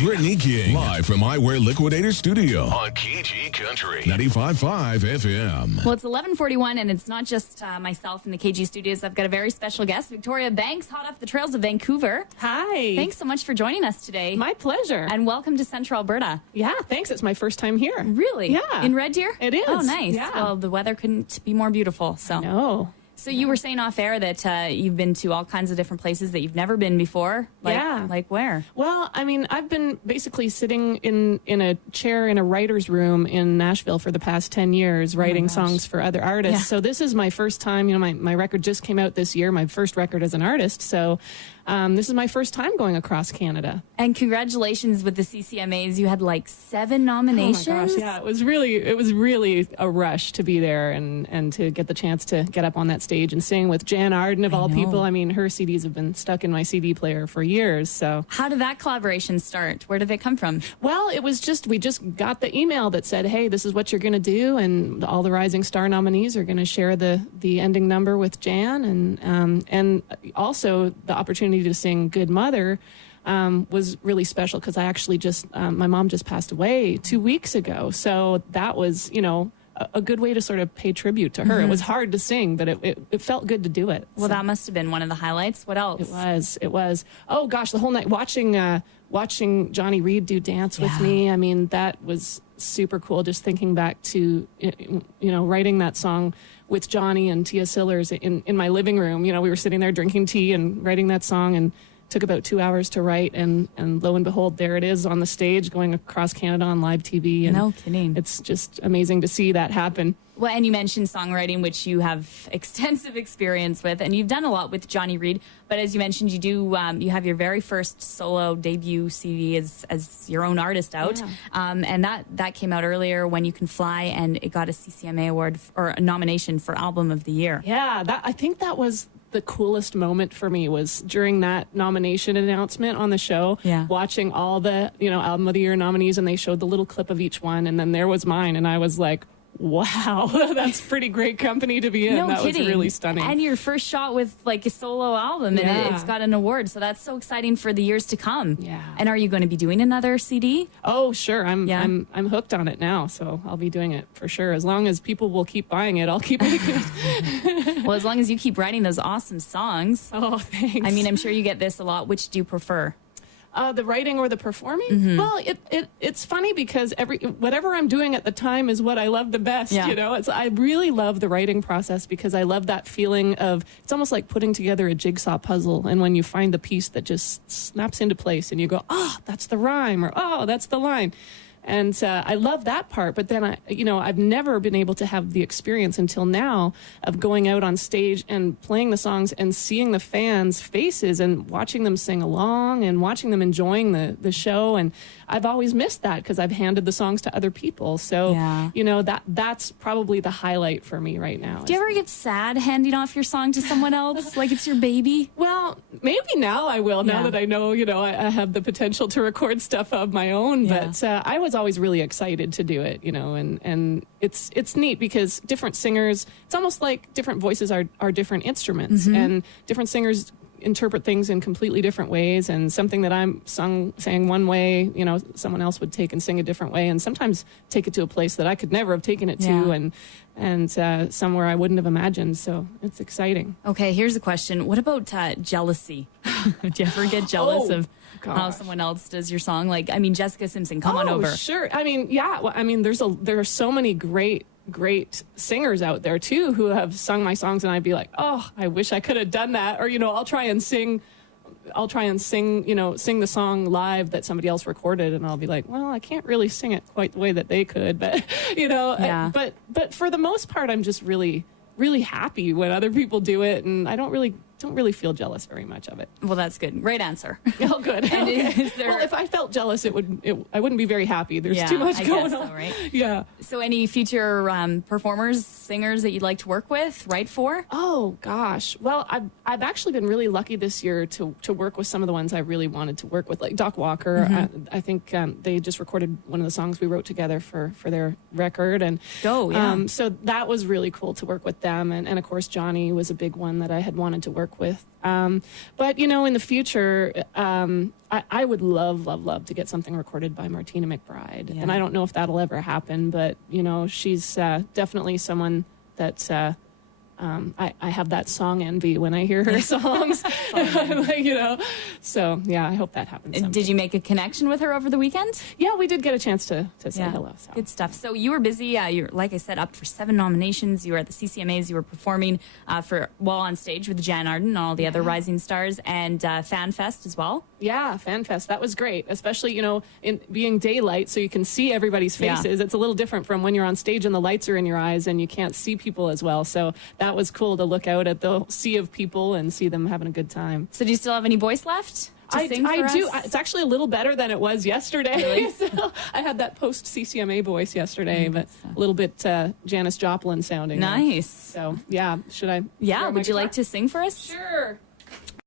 Brittany King. Live from Eyewear Liquidator Studio on KG Country 95.5 FM. Well, it's 11:41, and it's not just myself in the KG studios. I've got a very special guest, Victoria Banks, hot off the trails of Vancouver. Hi. Thanks so much for joining us today. My pleasure. And welcome to Central Alberta. Yeah, thanks. It's my first time here. Really? Yeah. In Red Deer? It is. Oh, nice. Yeah. Well, the weather couldn't be more beautiful. So. No. So you were saying off air that you've been to all kinds of different places that you've never been before. Yeah. Like where? Well, I mean, I've been basically sitting in a chair in a writer's room in Nashville for the past 10 years, writing songs for other artists. Yeah. So this is my first time. You know, my record just came out this year, my first record as an artist. So this is my first time going across Canada. And congratulations with the CCMAs. You had like 7 nominations. Oh my gosh, yeah, it was really a rush to be there and to get the chance to get up on that stage and sing with Jan Arden of all people. I mean, her CDs have been stuck in my CD player for years. So how did that collaboration start? Where did they come from? Well, it was we just got the email that said, hey, this is what you're going to do, and all the Rising Star nominees are going to share the ending number with Jan, and also the opportunity to sing Good Mother was really special because I actually my mom just passed away 2 weeks ago. So that was, a good way to sort of pay tribute to her. It was hard to sing, but it felt good to do it. Well, that must have been one of the highlights. What else? It was. Oh gosh, the whole night watching Johnny Reed do Dance with Me. I mean, that was super cool. Just thinking back to, writing that song with Johnny and Tia Sillers in my living room. We were sitting there drinking tea and writing that song, and took about 2 hours to write, and lo and behold, there it is on the stage going across Canada on live TV. And no kidding. It's just amazing to see that happen. Well, and you mentioned songwriting, which you have extensive experience with, and you've done a lot with Johnny Reed. But as you mentioned, you have your very first solo debut CD as your own artist out, and that came out earlier, When You Can Fly, and it got a CCMA award or a nomination for Album of the Year. Yeah, I think that was the coolest moment for me, was during that nomination announcement on the show, watching all the Album of the Year nominees, and they showed the little clip of each one, and then there was mine, and I was like, wow, that's pretty great company to be in. No that kidding. was really stunning. And your first shot with like a solo album, and it's got an award, so that's so exciting for the years to come. Yeah. And are you going to be doing another CD? Oh, sure. I'm hooked on it now, so I'll be doing it for sure. As long as people will keep buying it, I'll keep making it. Well, as long as you keep writing those awesome songs. Oh, thanks. I mean, I'm sure you get this a lot. Which do you prefer? The writing or the performing? Well, it's funny because whatever I'm doing at the time is what I love the best. I really love the writing process because I love that feeling of, it's almost like putting together a jigsaw puzzle, and when you find the piece that just snaps into place and you go, oh, that's the rhyme, or oh, that's the line. And I love that part, but then I've never been able to have the experience until now of going out on stage and playing the songs and seeing the fans' faces and watching them sing along and watching them enjoying the show. And I've always missed that because I've handed the songs to other people. So, that's probably the highlight for me right now. Do you ever get sad handing off your song to someone else, like it's your baby? Well, maybe now I will, now that I know, I have the potential to record stuff of my own. But I was always really excited to do it, and it's neat because different singers, it's almost like different voices are different instruments, and different singers interpret things in completely different ways, and something that I'm saying one way, someone else would take and sing a different way, and sometimes take it to a place that I could never have taken it to, and somewhere I wouldn't have imagined. So it's exciting. Okay, here's a question. What about jealousy? Do you ever get jealous of how someone else does your song? Like, I mean, Jessica Simpson, come on over. Sure. I mean, yeah. Well, I mean, there are so many great singers out there too who have sung my songs, and I'd be like, oh, I wish I could have done that. Or I'll try and sing the song live that somebody else recorded, and I'll be like, well, I can't really sing it quite the way that they could, but but for the most part, I'm just really, really happy when other people do it, and I don't really feel jealous very much of it. Well, that's good. Right answer. Oh, good. And okay. Well, if I felt jealous, I wouldn't be very happy. There's too much going on. So, right? Yeah. So any future performers, singers that you'd like to work with, write for? Oh, gosh. Well, I've actually been really lucky this year to work with some of the ones I really wanted to work with, like Doc Walker. I think they just recorded one of the songs we wrote together for their record. And so that was really cool to work with them. And of course, Johnny was a big one that I had wanted to work work with. But, you know, in the future, I would love to get something recorded by Martina McBride. Yeah. And I don't know if that'll ever happen, but, you know, she's definitely someone that I have that song envy when I hear her songs. Like, you know, so yeah, I hope that happens someday. Did you make a connection with her over the weekend? Yeah, we did get a chance to say hello. So. Good stuff. So you were busy. You're, like I said, up for 7 nominations. You were at the CCMAs. You were performing while on stage with Jan Arden and all the other rising stars, and Fan Fest as well. Yeah, Fan Fest. That was great, especially, you know, in being daylight, so you can see everybody's faces. Yeah. It's a little different from when you're on stage and the lights are in your eyes and you can't see people as well. So that was cool to look out at the sea of people and see them having a good time. So do you still have any voice left? I do. It's actually a little better than it was yesterday. Really? So I had that post CCMA voice yesterday, but a little bit Janis Joplin sounding. Nice. So yeah, should I? Yeah. Would you like to sing for us? Sure.